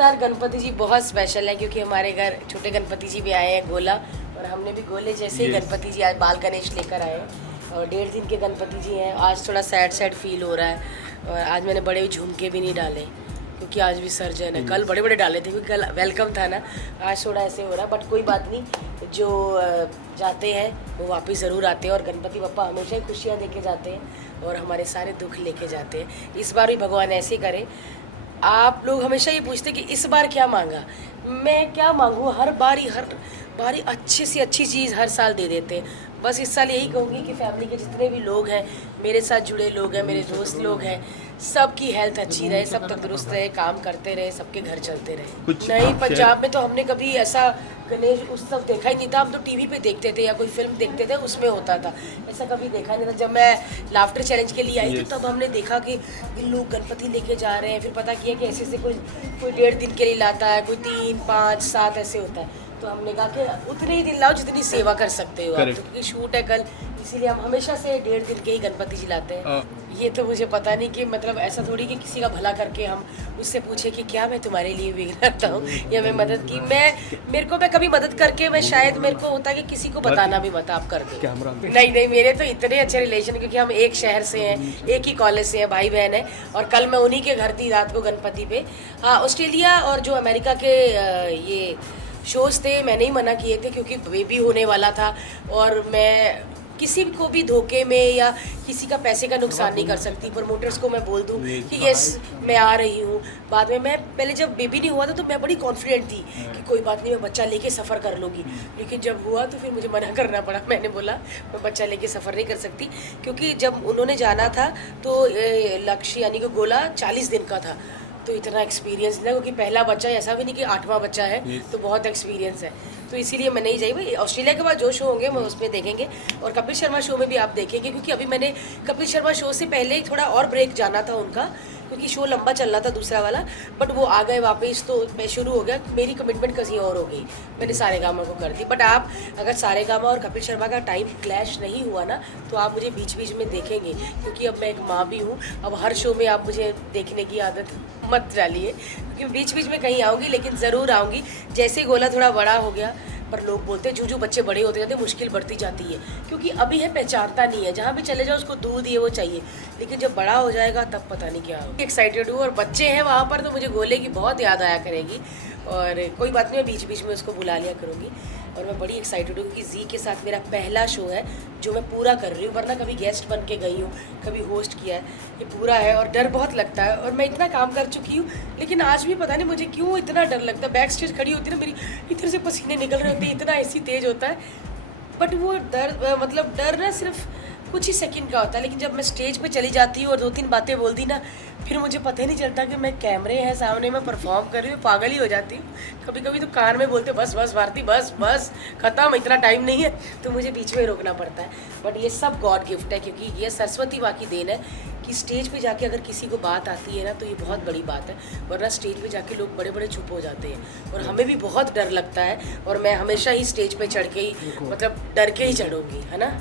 साल गणपति जी बहुत स्पेशल है क्योंकि हमारे घर छोटे गणपति जी भी आए हैं गोला, और हमने भी गोले जैसे ही गणपति जी आज बाल गणेश लेकर आए हैं और 1.5 दिन के गणपति जी हैं। आज थोड़ा सैड फील हो रहा है और आज मैंने बड़े झुमके भी नहीं डाले क्योंकि आज विसर्जन है। कल बड़े डाले थे क्योंकि कल वेलकम था ना, आज थोड़ा ऐसे हो रहा है। बट कोई बात नहीं, जो जाते हैं वो वापस ज़रूर आते हैं और गणपति बप्पा हमेशा ही खुशियाँ दे के जाते हैं और हमारे सारे दुख लेके जाते हैं। इस बार भी भगवान ऐसे ही करे। आप लोग हमेशा ये पूछते कि इस बार क्या मांगा, मैं क्या मांगूँ, हर बारी अच्छी से अच्छी चीज़ हर साल दे देते हैं। बस इस साल यही कहूँगी कि फैमिली के जितने भी लोग हैं, मेरे साथ जुड़े लोग हैं, मेरे दोस्त लोग हैं, सबकी हेल्थ अच्छी रहे, सब तंदुरुस्त रहे, काम करते रहे, सबके घर चलते रहे। नहीं, पंजाब में तो हमने कभी ऐसा गणेश उत्सव देखा ही नहीं था। हम तो टीवी पे देखते थे या कोई फिल्म देखते थे, उसमें होता था, ऐसा कभी देखा नहीं था। जब मैं लाफ्टर चैलेंज के लिए आई थी तब हमने देखा कि लोग गणपति लेके जा रहे हैं। फिर पता किया कि ऐसे कोई 1.5 दिन के लिए लाता है, कोई 3, 5, 7 ऐसे होता है। तो हमने कहा कि उतने ही दिन लाओ जितनी सेवा कर सकते हो आप, तो क्योंकि शूट है कल, इसीलिए हम हमेशा से 1.5 दिन के ही गणपति जी लाते हैं। ये तो मुझे पता नहीं कि मतलब ऐसा थोड़ी कि किसी का भला करके हम उससे पूछे कि क्या मैं तुम्हारे लिए बिगड़ता हूँ या मैं मदद की। मैं कभी मदद करके मैं शायद मेरे को होता है कि किसी को बताना भी मत, आप कर दो। नहीं, मेरे तो इतने अच्छे रिलेशन, क्योंकि हम एक शहर से हैं, एक ही कॉलेज से हैं, भाई बहन है। और कल मैं उन्हीं के घर थी रात को गणपति पे। ऑस्ट्रेलिया और जो अमेरिका के ये शोज़ थे मैंने ही मना किए थे क्योंकि बेबी होने वाला था और मैं किसी को भी धोखे में या किसी का पैसे का नुकसान नहीं कर सकती। प्रमोटर्स को मैं बोल दूं कि यस मैं आ रही हूँ। बाद में मैं पहले जब बेबी नहीं हुआ था तो मैं बड़ी कॉन्फिडेंट थी कि कोई बात नहीं, मैं बच्चा लेके सफ़र कर लूँगी। लेकिन जब हुआ तो फिर मुझे मना करना पड़ा। मैंने बोला मैं बच्चा लेके सफ़र नहीं कर सकती, क्योंकि जब उन्होंने जाना था तो लक्ष्य यानी कि गोला 40 दिन का था। तो इतना एक्सपीरियंस नहीं, क्योंकि पहला बच्चा है, ऐसा भी नहीं कि 8वां बच्चा है, तो बहुत एक्सपीरियंस है। तो इसीलिए मैं नहीं जाई। भाई ऑस्ट्रेलिया के बाद जो शो होंगे मैं उसमें देखेंगे और कपिल शर्मा शो में भी आप देखेंगे, क्योंकि अभी मैंने कपिल शर्मा शो से पहले ही थोड़ा और ब्रेक जाना था उनका, क्योंकि शो लंबा चल रहा था दूसरा वाला। बट वो आ गए वापस तो मैं शुरू हो गया, मेरी कमिटमेंट कहीं और हो गई, मैंने सारे गामा को कर दी। बट आप अगर सारे गामा और कपिल शर्मा का टाइम क्लैश नहीं हुआ ना तो आप मुझे बीच बीच में देखेंगे, क्योंकि अब मैं एक माँ भी हूँ। अब हर शो में आप मुझे देखने की आदत मत डालिए, क्योंकि बीच बीच में कहीं आऊँगी, लेकिन ज़रूर आऊँगी। जैसे गोला थोड़ा बड़ा हो गया, पर लोग बोलते हैं जो बच्चे बड़े होते जाते हैं मुश्किल बढ़ती जाती है, क्योंकि अभी है पहचानता नहीं है, जहाँ भी चले जाओ उसको दूध ये वो चाहिए। लेकिन जब बड़ा हो जाएगा तब पता नहीं क्या होगा। एक्साइटेड हूँ और बच्चे हैं वहाँ पर तो मुझे गोले की बहुत याद आया करेगी। और कोई बात नहीं, मैं बीच बीच में उसको बुला लिया करूँगी। और मैं बड़ी एक्साइटेड हूँ क्योंकि जी के साथ मेरा पहला शो है जो मैं पूरा कर रही हूँ, वरना कभी गेस्ट बन के गई हूँ, कभी होस्ट किया है, ये पूरा है। और डर बहुत लगता है और मैं इतना काम कर चुकी हूँ, लेकिन आज भी पता नहीं मुझे क्यों इतना डर लगता है। बैक स्टेज खड़ी होती है ना, मेरी इधर से पसीने निकल रहे होते हैं, इतना ऐसी तेज होता है। बट वो डर ना सिर्फ कुछ ही सेकंड का होता है, लेकिन जब मैं स्टेज पे चली जाती हूँ और 2-3 बातें बोल दी ना, फिर मुझे पता ही नहीं चलता कि मैं कैमरे हैं सामने, मैं परफॉर्म कर रही हूँ, पागल ही हो जाती हूँ। कभी कभी तो कार में बोलते बस भारती बस ख़त्म, इतना टाइम नहीं है, तो मुझे बीच में रोकना पड़ता है। बट ये सब गॉड गिफ्ट है, क्योंकि ये सरस्वती माँ की देन है कि स्टेज पे जाके अगर किसी को बात आती है ना तो ये बहुत बड़ी बात है, वरना स्टेज पे जाके लोग बड़े चुप हो जाते हैं। और हमें भी बहुत डर लगता है और मैं हमेशा ही स्टेज पे चढ़ के ही मतलब डर के ही चढ़ूँगी, है ना।